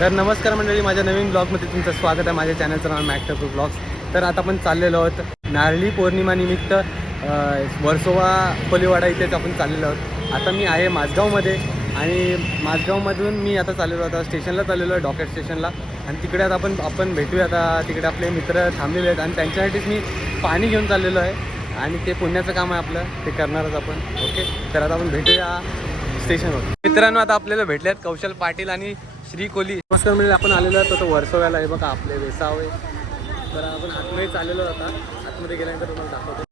तर नमस्कार मंडळी, माझ्या नवीन ब्लॉगमध्ये तुमचं स्वागत आहे. माझ्या चॅनलचं नाव मॅक ठाकूर ब्लॉग्स. तर आता आपण चाललेलो आहोत नारळी पौर्णिमानिमित्त वर्सोवा कोलीवाडा इथेच आपण चाललेलो आहोत. आता मी आहे माझगावमध्ये आणि माझगावमधून मी आता चाललेलो आता स्टेशनला चाललेलो आहे, डॉकेट स्टेशनला. आणि तिकडे आता आपण भेटूया. आता तिकडे आपले मित्र थांबलेले आहेत आणि त्यांच्यासाठीच मी पाणी घेऊन चाललेलो आहे आणि ते पुण्याचं काम आहे आपलं, ते करणारच आपण. ओके, तर आता आपण भेटूया स्टेशनवर. मित्रांनो, आता आपल्याला भेटले आहेत कौशल पाटील आणि श्री कोली. नमस्कार म्हणजे आपण आलेलो आहोत तो वर्सोव्याला आहे बघा, आपले वेसावे. तर आपण आतमध्ये चाललेलो आता, आतमध्ये गेल्यानंतर तुम्हाला दाखवतो.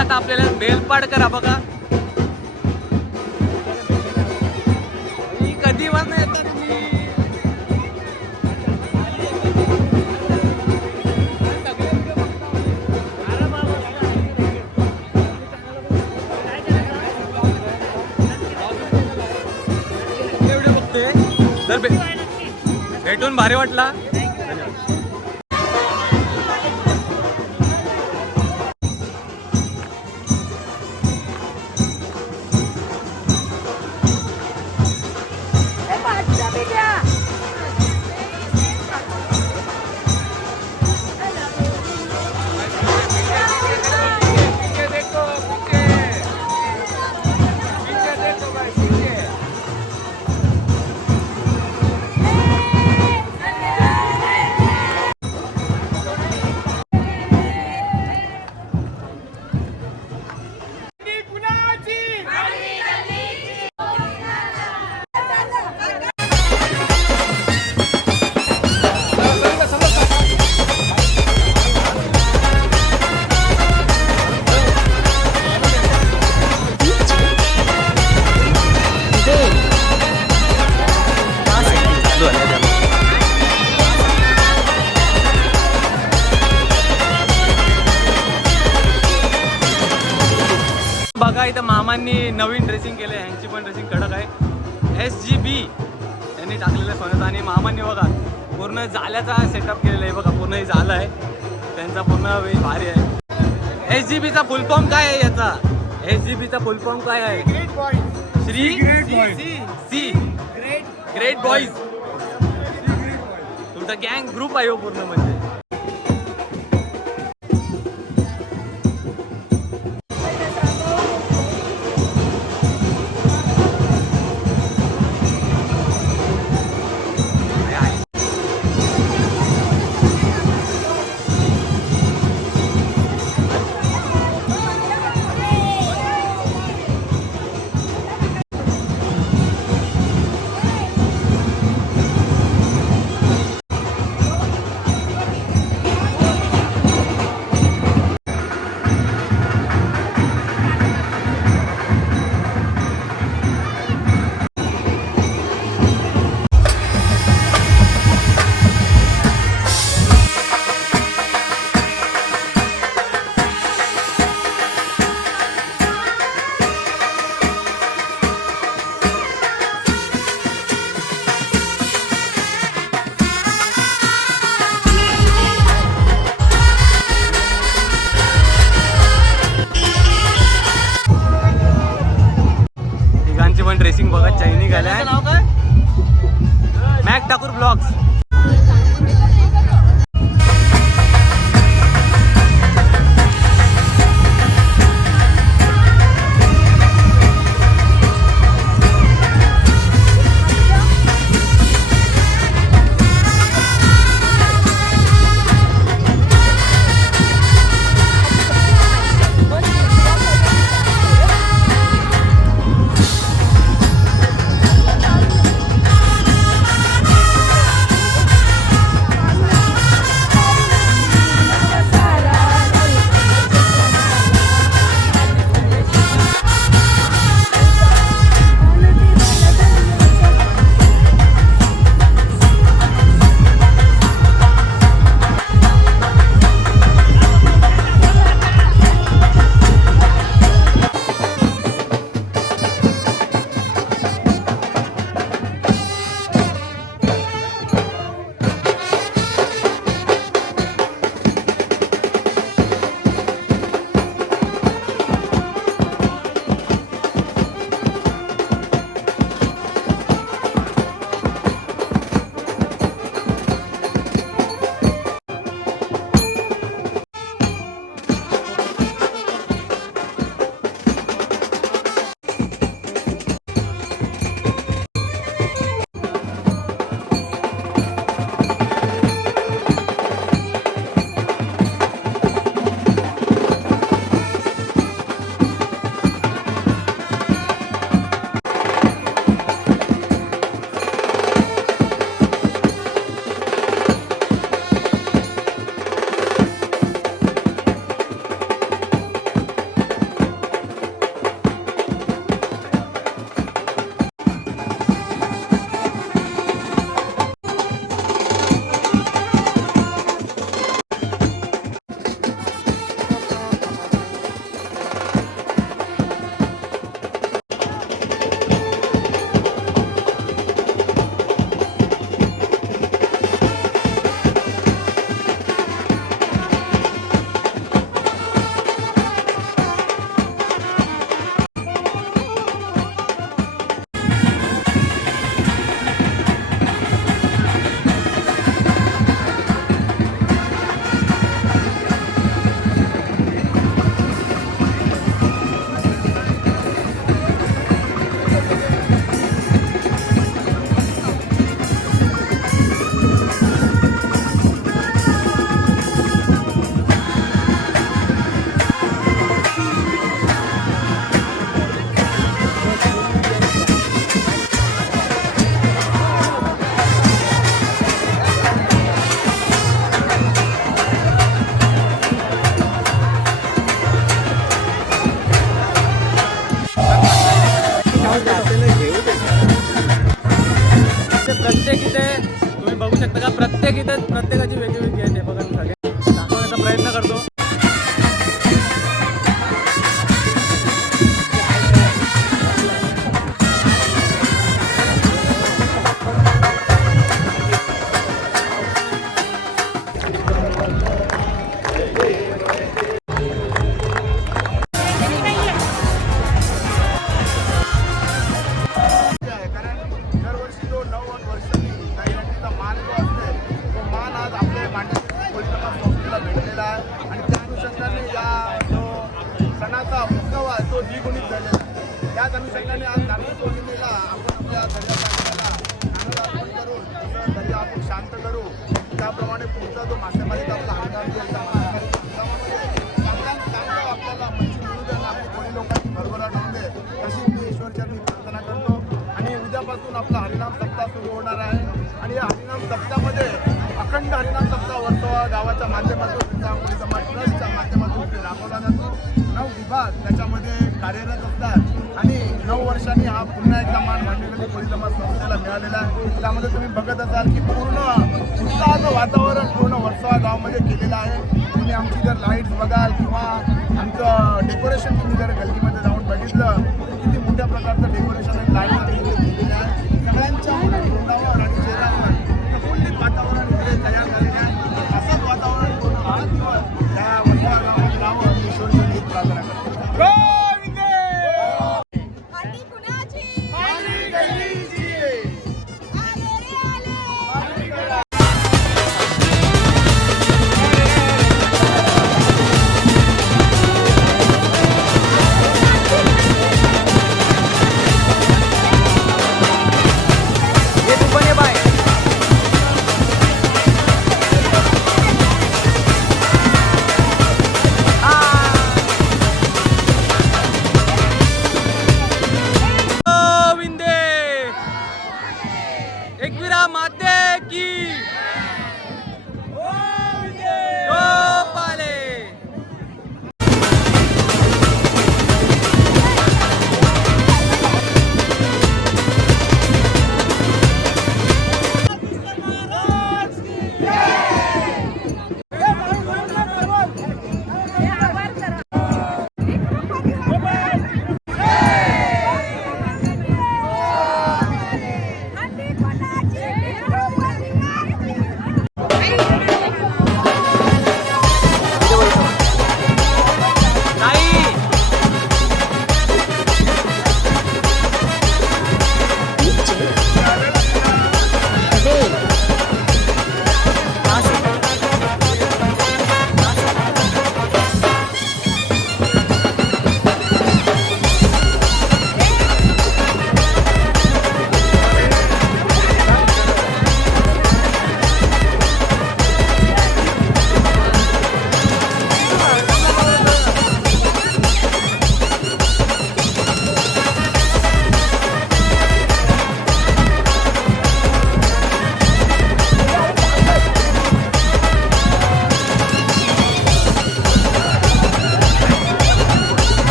आता आपल्याला बेलपाड करा बघा. कधी वाजता येतात तुम्ही? एवढे बघते तर भेटून भारी वाटला. बघा इथं मामांनी नवीन ड्रेसिंग केलं आहे, ह्यांची पण ड्रेसिंग कडक आहे. SGB यांनी टाकलेलं सोन्याचं आणि मामांनी बघा पूर्ण जाल्याचा सेटअप केलेला आहे बघा. पूर्ण हे झालं आहे त्यांचा, पूर्ण वे भारी आहे. SGBचा फुल फॉर्म काय आहे याचा? SGBचा फुल फॉर्म काय आहे? Shri great boys. तुमचा गँग ग्रुप आहे हो पूर्ण म्हणजे. ड्रेसिंग बघा, चैनी घालाय. Mac Thakur blogs. प्रत्येक इथे तुम्ही बघू शकता का प्रत्येक इथे प्रत्येकाची वेगळी आहे. बघा मी सगळे दाखवण्याचा प्रयत्न करतो. त्याच अनुषंगाने आज नारळी पौर्णिमेला आपण आपल्या दर्याला अर्पण करून दर्या आपण शांत करू. त्याप्रमाणे पुढचा जो मासेमारीचा आपला हंगाम जो चांगला आपल्याला मंची मिळू दे, आपली कोणी लोकांची भरभराट होऊ दे अशी मी ईश्वरचरणी प्रार्थना करतो. आणि उद्यापासून आपला हरिनाम सप्ताह सुरू होणार आहे. आणि या हरिनाम सप्ताहामध्ये अखंड हरिनाम सप्ताह वर्सोवा गावाच्या माध्यमातून कोळी समाज ट्रस्टच्या माध्यमातून राबवला जातो. 9 विभाग त्याच्यामध्ये कार्यरत असतात आणि 9 वर्षांनी हा पुन्हा एकदा मान भांडेकरी कोळी समाज संस्थेला मिळालेला आहे. त्यामध्ये तुम्ही बघत असाल की पूर्ण उत्साहाचं वातावरण पूर्ण वर्सोवा गावामध्ये केलेलं आहे. तुम्ही आमची जर लाईट्स बघाल किंवा आमचं डेकोरेशन तुम्ही जर गल्लीमध्ये जाऊन बघितलं तर किती मोठ्या प्रकारचं डेकोरेशन आणि लाईट केलेलं आहे. सगळ्यांच्या तोंडावर आणि चेहऱ्यावर प्रफुल्लित वातावरण इकडे तयार झालेलं आहे. असंच वातावरण पूर्ण 8 दिवस त्या वर्सोवा गावामध्ये राहावं ईश्वरचरणी प्रार्थना करतो. एकविरा माते की गोपाले.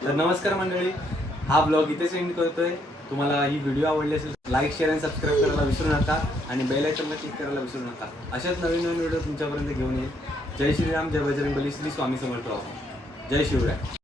तर नमस्कार मंडळी, हा ब्लॉग इथेच एंड करतोय. तुम्हाला ही व्हिडिओ आवडली असेल लाईक शेअर आणि सबस्क्राईब करायला विसरू नका आणि बेल आयकॉनला क्लिक करायला विसरू नका. अशाच नवीन नवीन व्हिडिओ तुमच्यापर्यंत घेऊन येईल. जय श्रीराम, जय बजरंगबली, श्री स्वामी समर्थ. जय शिवराय.